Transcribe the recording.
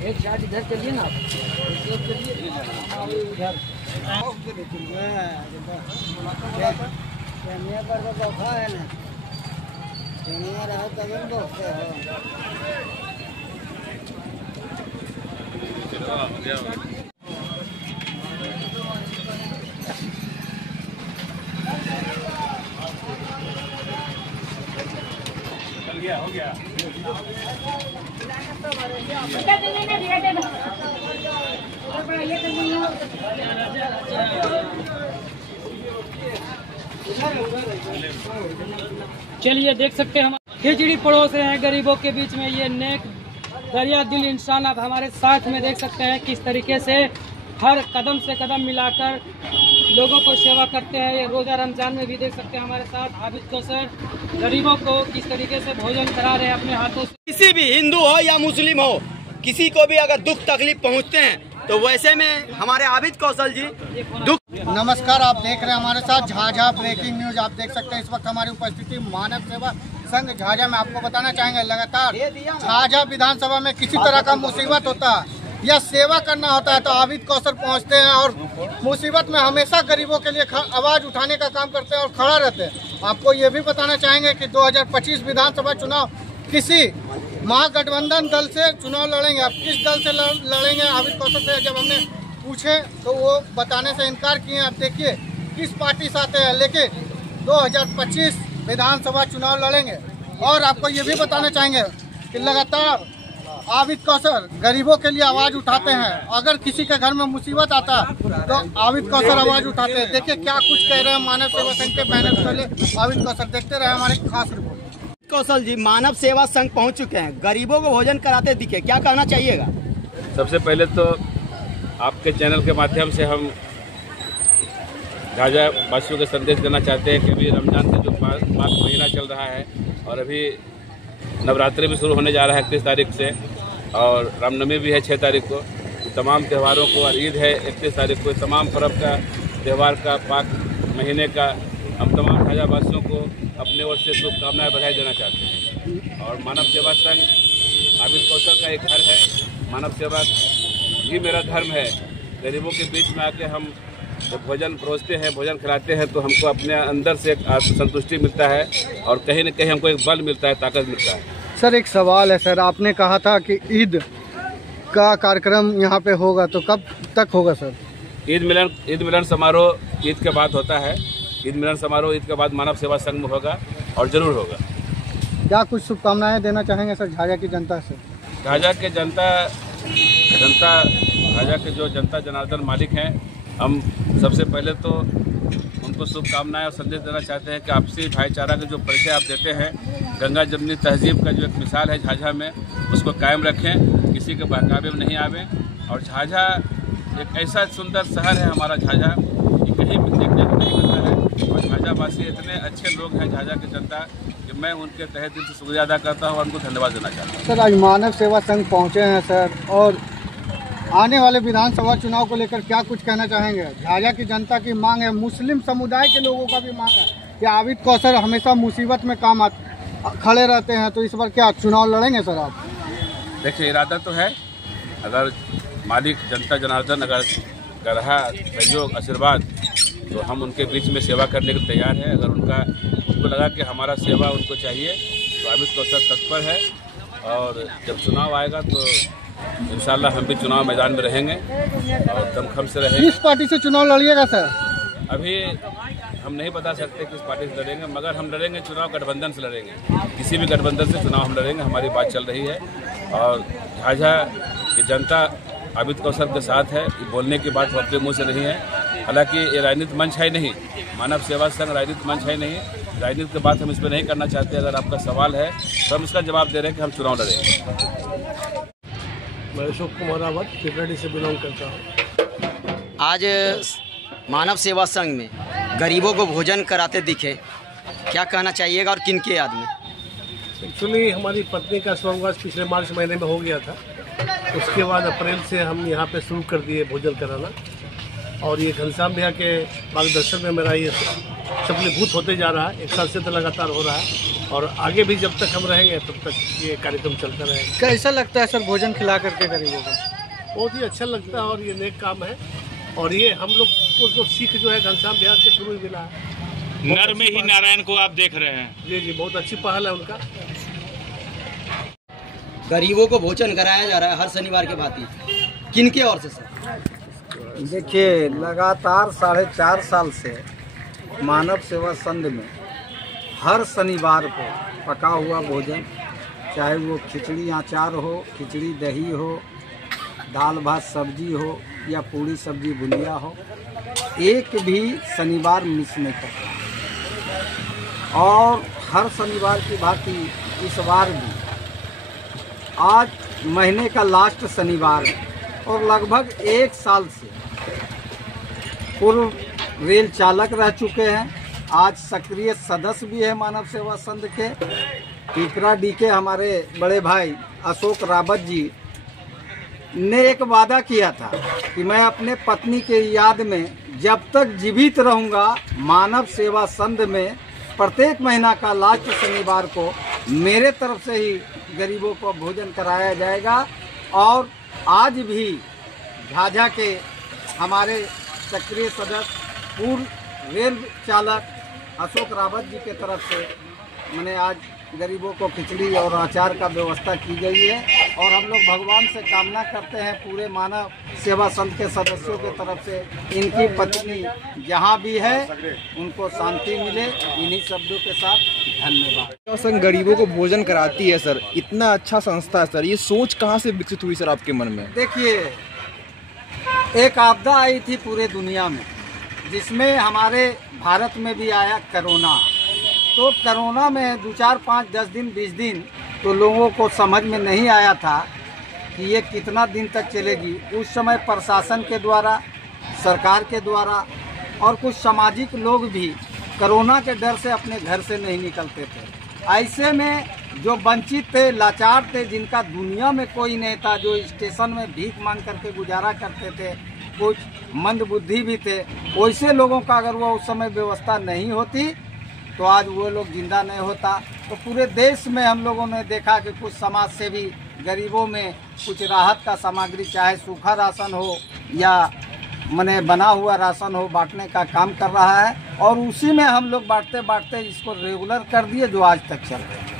एक शायद इधर चलिए ना, उधर है ना, हो गया। चलिए देख सकते हैं हम खिचड़ी पड़ोस रहे हैं गरीबों के बीच में। ये नेक दरिया दिल इंसान आप हमारे साथ में देख सकते हैं किस तरीके से हर कदम से कदम मिलाकर लोगों को सेवा करते हैं। ये रोजा रमजान में भी देख सकते हैं हमारे साथ आबिद कौसर गरीबों को किस तरीके से भोजन करा रहे हैं अपने हाथों से। किसी भी हिंदू हो या मुस्लिम हो, किसी को भी अगर दुख तकलीफ पहुंचते हैं तो वैसे में हमारे आबिद कौशल जी दुख। नमस्कार, आप देख रहे हैं हमारे साथ झाझा ब्रेकिंग न्यूज। आप देख सकते हैं इस वक्त हमारी उपस्थिति मानव सेवा संघ झाझा में। आपको बताना चाहेंगे लगातार झाझा विधानसभा में किसी तरह का मुसीबत होता है या सेवा करना होता है तो आबिद कौशल पहुंचते हैं और मुसीबत में हमेशा गरीबों के लिए आवाज उठाने का काम करते हैं और खड़ा रहते हैं। आपको ये भी बताना चाहेंगे कि 2025 विधानसभा चुनाव किसी महागठबंधन दल से चुनाव लड़ेंगे। आप किस दल से लड़ेंगे आबिद कौशल से जब हमने पूछे तो वो बताने से इनकार किए। आप देखिए किस पार्टी से आते हैं, लेकिन 2025 विधानसभा चुनाव लड़ेंगे। और आपको ये भी बताना चाहेंगे कि लगातार आबिद कौशल गरीबों के लिए आवाज उठाते हैं। अगर किसी के घर में मुसीबत आता तो आबिद कौशल आवाज उठाते हैं। देखिए क्या कुछ कह रहे हैं मानव सेवा संघ के बैनर तले आबिद कौशल। देखते रहे हमारे खास रिपोर्ट। कौशल जी मानव सेवा संघ पहुंच चुके हैं, गरीबों को भोजन कराते दिखे, क्या कहना चाहिएगा? सबसे पहले तो आपके चैनल के माध्यम से हम झाझा वासियों को संदेश देना चाहते हैं कि अभी रमजान का जो मास महीना चल रहा है और अभी नवरात्रि भी शुरू होने जा रहा है 31 तारीख से और रामनवमी भी है 6 तारीख को। तमाम त्योहारों को और ईद है 31 तारीख को। तमाम पर्व का त्यौहार का पाक महीने का हम तमाम झाझा वासियों को अपने ओर से शुभकामनाएं बधाई देना चाहते हैं। और मानव सेवा संघ आबिद कौशल का एक घर है, मानव सेवा ही मेरा धर्म है। गरीबों के बीच में आके हम जब भोजन परोसते हैं, भोजन खिलाते हैं तो हमको अपने अंदर से एक आत्मसंतुष्टि मिलता है और कहीं न कहीं हमको एक बल मिलता है, ताकत मिलता है। सर एक सवाल है सर, आपने कहा था कि ईद का कार्यक्रम यहाँ पे होगा तो कब तक होगा सर? ईद मिलन समारोह ईद के बाद होता है। ईद मिलन समारोह ईद के बाद मानव सेवा संघ में होगा और जरूर होगा। क्या कुछ शुभकामनाएं देना चाहेंगे सर झाझा की जनता से? झाझा के झाझा के जो जनता जनार्दन मालिक हैं, हम सबसे पहले तो उनको शुभकामनाएं और संदेश देना चाहते हैं कि आपसी भाईचारा का जो परिचय आप देते हैं, गंगा जमनी तहजीब का जो एक मिसाल है झाझा में, उसको कायम रखें, किसी के बहकावे में नहीं आवे। और झाझा एक ऐसा सुंदर शहर है हमारा झाझा कि कहीं भी देखने को नहीं मिलता है। और झाझा वासी इतने अच्छे लोग हैं झाझा की जनता कि मैं उनके तहे दिल से शुक्रिया अदा करता हूँ और उनको धन्यवाद देना चाहता हूँ। सर आज मानव सेवा संघ पहुँचे हैं सर, और आने वाले विधानसभा चुनाव को लेकर क्या कुछ कहना चाहेंगे? झाझा की जनता की मांग है, मुस्लिम समुदाय के लोगों का भी मांग है कि आबिद कौशल हमेशा मुसीबत में खड़े रहते हैं, तो इस बार क्या चुनाव लड़ेंगे सर आप? देखिए इरादा तो है, अगर मालिक जनता जनार्दन अगर कर रहा सहयोग आशीर्वाद तो हम उनके बीच में सेवा करने के तैयार हैं। अगर उनको लगा कि हमारा सेवा उनको चाहिए तो आबिद कौशल तत्पर है। और जब चुनाव आएगा तो इंशाल्लाह हम भी चुनाव मैदान में रहेंगे और दमखम से रहेंगे। किस पार्टी से चुनाव लड़िएगा सर? अभी हम नहीं बता सकते किस पार्टी से लड़ेंगे, मगर हम लड़ेंगे चुनाव गठबंधन से लड़ेंगे। किसी भी गठबंधन से चुनाव हम लड़ेंगे, हमारी बात चल रही है। और झाझा की जनता आबिद कौशल के साथ है, ये बोलने की बात अपने मुँह से नहीं है। हालांकि ये राजनीतिक मंच है नहीं, मानव सेवा संघ राजनीतिक मंच है नहीं, राजनीति की बात हम इस पर नहीं करना चाहते। अगर आपका सवाल है तो हम इसका जवाब दे रहे हैं कि हम चुनाव लड़ेंगे। मैं अशोक कुमार रावत पिपराडी से बिलोंग करता हूँ। आज मानव सेवा संघ में गरीबों को भोजन कराते दिखे, क्या कहना चाहिएगा और किन के याद में? एक्चुअली हमारी पत्नी का स्वर्गवास पिछले मार्च महीने में हो गया था। उसके बाद अप्रैल से हम यहाँ पे शुरू कर दिए भोजन कराना, और ये घनश्याम भैया के मार्गदर्शन में मेरा ये सफलीभूत होते जा रहा है। 1 साल से तो लगातार हो रहा है। और आगे भी जब तक हम रहेंगे तब तक ये कार्यक्रम चलता रहेगा। कैसा लगता है सर भोजन खिला करके गरीबों को? बहुत ही अच्छा लगता है और ये नेक काम है। और ये हम लोग को तो सीख जो है घनश्याम बिहार के थ्रू ही मिला है। नर में ही नारायण को आप देख रहे हैं। जी जी, बहुत अच्छी पहल है उनका। गरीबों को भोजन कराया जा रहा है हर शनिवार के भांति, किनके ओर से सर? देखिए, लगातार 4.5 साल से मानव सेवा संघ में हर शनिवार को पका हुआ भोजन, चाहे वो खिचड़ी अचार हो, खिचड़ी दही हो, दाल भात सब्जी हो या पूड़ी सब्जी बुनिया हो, एक भी शनिवार मिस नहीं करता। और हर शनिवार की भांति इस बार भी आज महीने का लास्ट शनिवार है और लगभग 1 साल से पूर्व रेल चालक रह चुके हैं, आज सक्रिय सदस्य भी है मानव सेवा संघ के। टीकरा डी के हमारे बड़े भाई अशोक रावत जी ने एक वादा किया था कि मैं अपने पत्नी के याद में जब तक जीवित रहूंगा मानव सेवा संघ में प्रत्येक महीना का लास्ट शनिवार को मेरे तरफ से ही गरीबों को भोजन कराया जाएगा। और आज भी झाझा के हमारे सक्रिय सदस्य पूर्व रेल चालक अशोक रावत जी के तरफ से मैंने आज गरीबों को खिचड़ी और अचार का व्यवस्था की गई है। और हम लोग भगवान से कामना करते हैं पूरे मानव सेवा संघ के सदस्यों की तरफ से इनकी पत्नी जहां भी है उनको शांति मिले। इन्हीं शब्दों के साथ धन्यवाद। संघ गरीबों को भोजन कराती है सर, इतना अच्छा संस्था है सर, ये सोच कहाँ से विकसित हुई सर आपके मन में? देखिए, एक आपदा आई थी पूरे दुनिया में जिसमें हमारे भारत में भी आया कोरोना। तो कोरोना में 2, 4, 5, 10 दिन 20 दिन तो लोगों को समझ में नहीं आया था कि ये कितना दिन तक चलेगी। उस समय प्रशासन के द्वारा, सरकार के द्वारा और कुछ सामाजिक लोग भी कोरोना के डर से अपने घर से नहीं निकलते थे। ऐसे में जो वंचित थे, लाचार थे, जिनका दुनिया में कोई नहीं था, जो स्टेशन में भीख मांग करके गुजारा करते थे, कुछ मंदबुद्धि भी थे, वैसे लोगों का अगर वो उस समय व्यवस्था नहीं होती तो आज वो लोग जिंदा नहीं होता। तो पूरे देश में हम लोगों ने देखा कि कुछ समाज सेवी गरीबों में कुछ राहत का सामग्री, चाहे सूखा राशन हो या मने बना हुआ राशन हो, बांटने का काम कर रहा है। और उसी में हम लोग बांटते बांटते इसको रेगुलर कर दिए, जो आज तक चल रहे हैं।